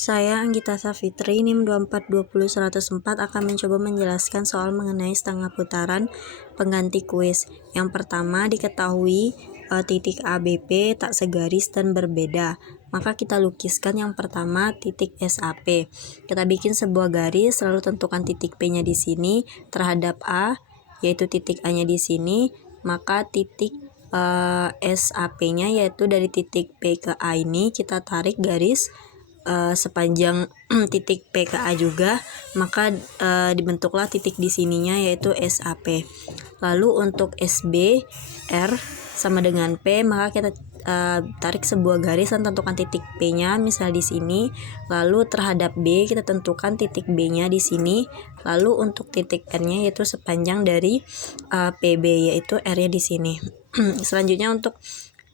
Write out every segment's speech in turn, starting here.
Saya Anggita Safitri, NIM 2420104 akan mencoba menjelaskan soal mengenai setengah putaran pengganti kuis. Yang pertama, diketahui titik ABP tak segaris dan berbeda. Maka kita lukiskan yang pertama titik SAP. Kita bikin sebuah garis, lalu tentukan titik P-nya di sini terhadap A, yaitu titik A-nya di sini. Maka titik SAP-nya yaitu dari titik P ke A ini kita tarik garis sepanjang titik P ke A juga, maka dibentuklah titik di sininya yaitu SAP. Lalu untuk SB R sama dengan P, maka kita tarik sebuah garis dan tentukan titik P-nya misal di sini. Lalu terhadap B kita tentukan titik B-nya di sini. Lalu untuk titik R-nya yaitu sepanjang dari PB yaitu R-nya di sini. Selanjutnya untuk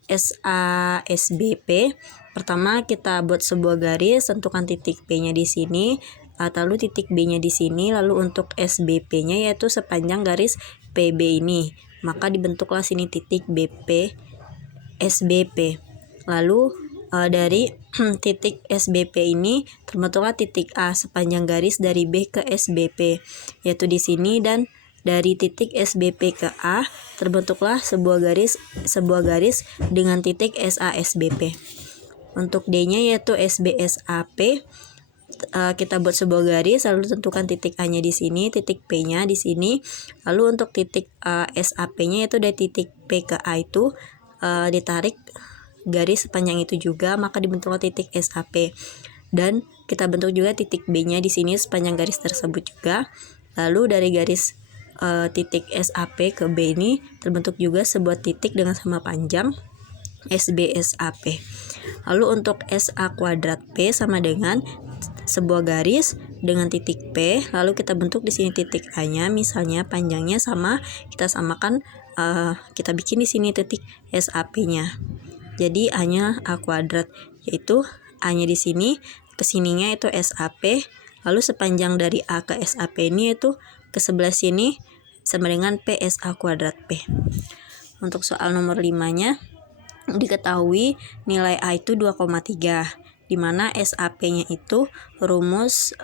SASBP, pertama kita buat sebuah garis, tentukan titik P-nya di sini, lalu titik B-nya di sini. Lalu untuk SBP-nya yaitu sepanjang garis PB ini, maka dibentuklah sini titik BP SBP. Lalu dari titik SBP ini terbentuklah titik A sepanjang garis dari B ke SBP yaitu di sini, dan dari titik SBP ke A terbentuklah sebuah garis dengan titik SASBP. Untuk D-nya yaitu SBSAP, kita buat sebuah garis lalu tentukan titik A-nya di sini, titik P-nya di sini. Lalu untuk titik SAP-nya yaitu dari titik P ke A itu ditarik garis sepanjang itu juga, maka dibentuklah titik SAP. Dan kita bentuk juga titik B-nya di sini sepanjang garis tersebut juga. Lalu dari garis titik SAP ke B ini terbentuk juga sebuah titik dengan sama panjang SBSAP. Lalu untuk SA kuadrat P sama dengan sebuah garis dengan titik P, lalu kita bentuk di sini titik A-nya, misalnya panjangnya sama, kita samakan, kita bikin di sini titik SAP-nya. Jadi A-nya A kuadrat, yaitu A-nya di sini, kesininya itu SAP, lalu sepanjang dari A ke SAP ini itu ke sebelah sini sama dengan PSA kuadrat P. Untuk soal nomor 5-nya, diketahui nilai A itu 2,3, dimana SAP-nya itu rumus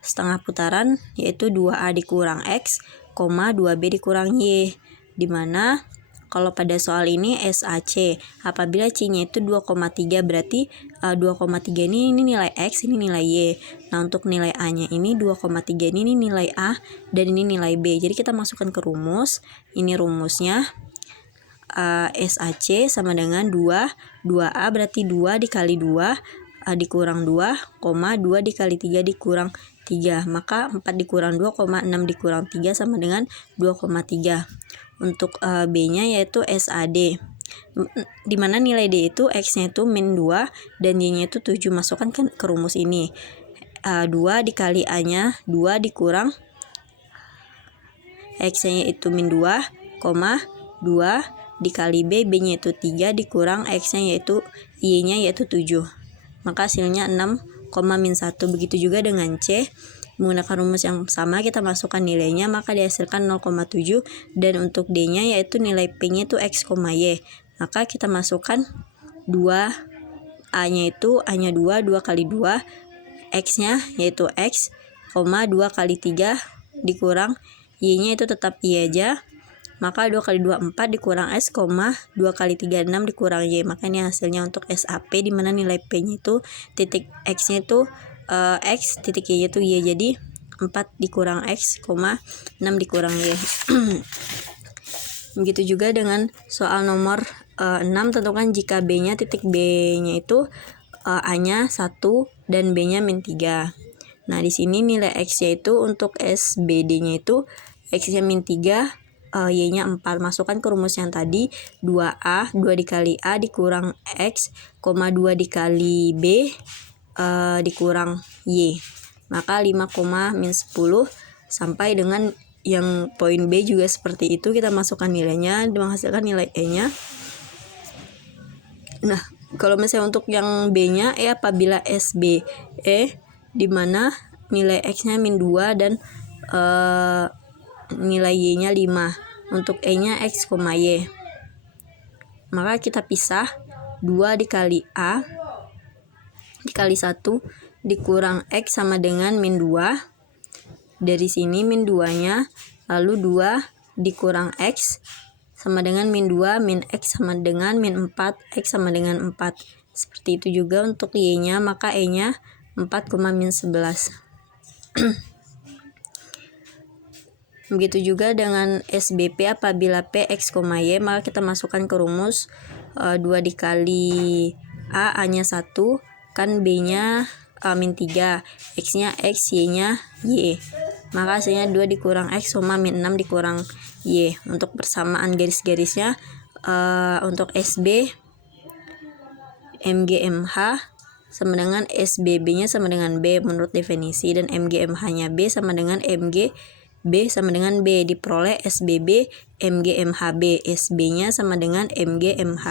setengah putaran yaitu 2A dikurang X, 2B dikurang Y, dimana kalau pada soal ini SAC, apabila C-nya itu 2,3 berarti 2,3 ini nilai X, ini nilai Y. Nah, untuk nilai A-nya ini 2,3 ini nilai A dan ini nilai B. Jadi kita masukkan ke rumus. Ini rumusnya SAC sama dengan 2A berarti 2 dikali 2 dikurang 2, 2 dikali 3 dikurang 3. Maka 4 dikurang 2, 6 dikurang 3 sama dengan 2,3. Untuk B-nya yaitu SAD, dimana nilai D itu X-nya itu min 2 dan Y-nya itu 7. Masukkan ke rumus ini. 2 dikali A-nya 2 dikurang X-nya itu min 2, 2 dikali B-nya itu 3 dikurang X-nya yaitu Y-nya yaitu 7. Maka hasilnya 6, min 1. Begitu juga dengan C. Menggunakan rumus yang sama kita masukkan nilainya, maka dihasilkan 0,7. Dan untuk D-nya yaitu nilai P-nya itu X, Y. Maka kita masukkan 2 A-nya itu A-nya 2 kali 2, X-nya yaitu X, 2 kali 3 dikurang Y-nya itu tetap Y aja. Maka 2 kali 2 4 dikurang S, 2 kali 3 6 dikurang Y. Maka ini hasilnya untuk SAP, dimana nilai P-nya itu titik X-nya itu X, titik Y itu Y. Jadi 4 dikurang X, 6 dikurang Y. Begitu juga dengan soal nomor 6, tentukan jika B-nya titik B-nya itu A-nya 1 dan B-nya min 3. Nah, di sini nilai X-nya itu untuk SBD-nya itu X-nya min 3, Y-nya 4. Masukkan ke rumus yang tadi, 2A, 2 dikali A dikurang X, 2 dikali B dikurang Y. Maka 5, min 10 sampai dengan yang poin B juga seperti itu. Kita masukkan nilainya, menghasilkan nilai E-nya. Nah, kalau misalnya untuk yang B-nya apabila SB dimana nilai X-nya min 2 dan nilai Y-nya 5. Untuk E-nya X, Y. Maka kita pisah 2 dikali A dikali 1 dikurang X sama dengan min 2. Dari sini min 2-nya, lalu 2 dikurang X sama dengan min 2, min X sama dengan min 4, X sama dengan 4. Seperti itu juga untuk Y-nya, maka E-nya 4, min 11. Begitu juga dengan SBP apabila P, X, Y, maka kita masukkan ke rumus 2 dikali A, A-nya 1, kan B-nya min 3, X-nya X, Y-nya Y. Maka hasilnya 2 dikurang X sama min 6 dikurang Y. Untuk persamaan garis-garisnya, untuk SB, MG, MH sama dengan SBB-nya sama dengan B menurut definisi, dan MG, MH-nya B sama dengan MG, B sama dengan B. Diperoleh SBB, MG, MH, B. SB-nya sama dengan MG, MH.